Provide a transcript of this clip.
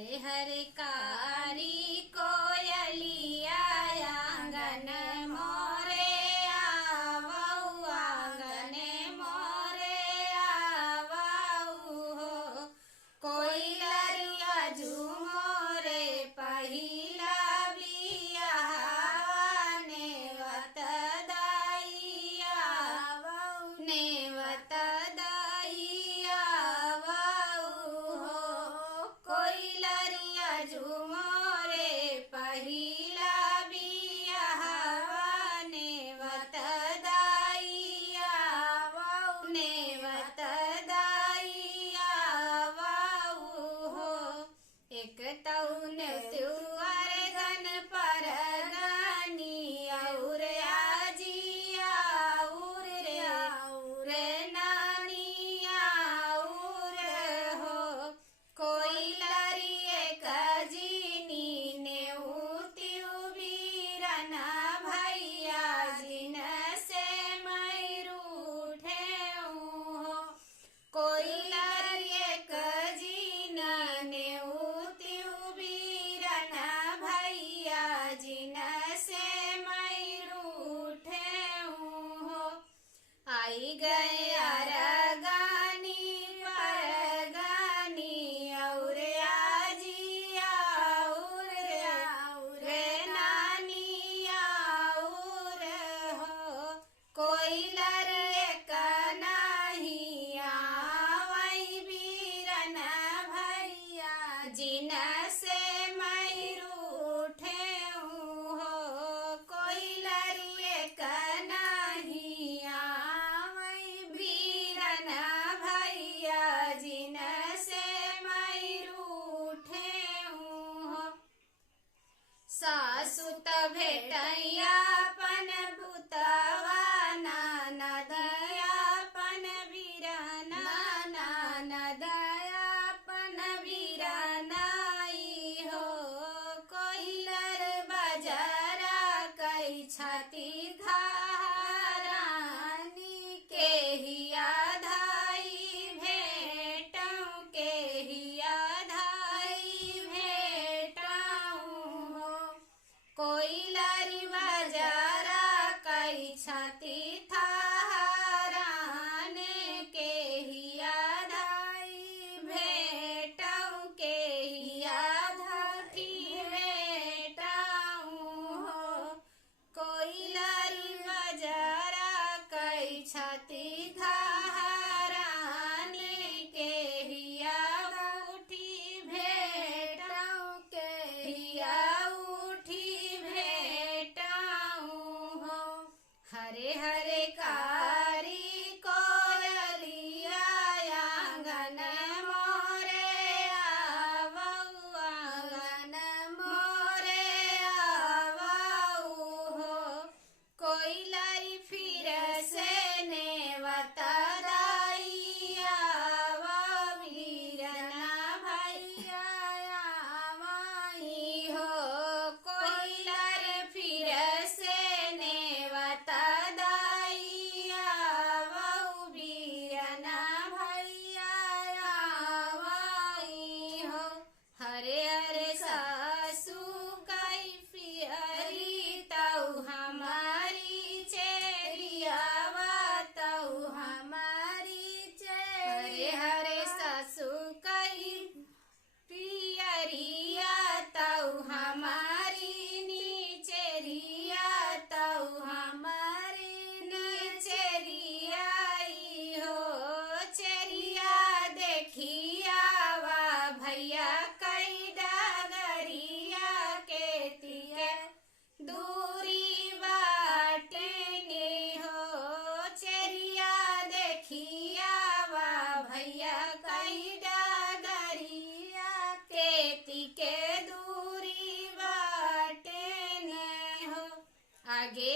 हरे हरे कारी कोयलिया आंगन मोरे आवऊ आंगन मोरे आवऊ हो। कोयलिया झूमोरे पहिला बियाह नेवत दाइया आवऊ नेवत दाइया आवऊ हो। कोयलिया झूमोरे पहिला बियाह नेवत दाइया आवऊ नेवत दाइया आवऊ हो। एक तौन त्योहार गन पर गानी और आजिया और नानिया और हो। कोयलिया कजीनी ने उबीरना भैया जिन से मैं रूठे हो। कोयलिया कजीना ने उबीरना भैया जिन से मैं रूठे हो। आई गए अरगानी परगानी और आजिया और नानिया और हो। कोयलिया नाही आवई बीरना भैया जिन से मैं रूठे हो। कोयलिया नाही आवई बीरना भैया जिन से मैं रूठे हो। सासु त भेटैया पन बुतवा ननदिया पन बीरना ननदिया पन बीरनाई हो। कोयलिया बजरा कई छाती धारानी के हिया धाई भेटऊ के हिया धाई भेटऊ हो। कोयलिया बजरा कई छाती थाराने के हिया धाई भेटऊ के हिया धाई भेटऊ हो। कोयलिया बजरा कई छाती धाराने के हिया उठी भेटऊ के हिया उठी भेटऊ हो। हरे हरे कारी कोयलिया आंगन मोरे आवऊ आंगन मोरे आवऊ हो। कोयलिया फिर से नेवत दाइया बीरना भैया आवई हो। कोयलिया फिर से नेवत दाइया बीरना भैया आवई हो। हरे हरे सासू कई फियरी तऊ हमारी चेरिया तऊ हमारी चेरी। हरे हरे सासू कई पियरिया तऊ हमारी नीचेरिया तऊ हमारी नीचेरिया हो। चेरिया देखिया वा भैया कई डगरिया के तिया दूरी बाटनी हो। चेरिया देखिया वा भैया कई डगरिया के तिके दूरी बाटनी हो। आगे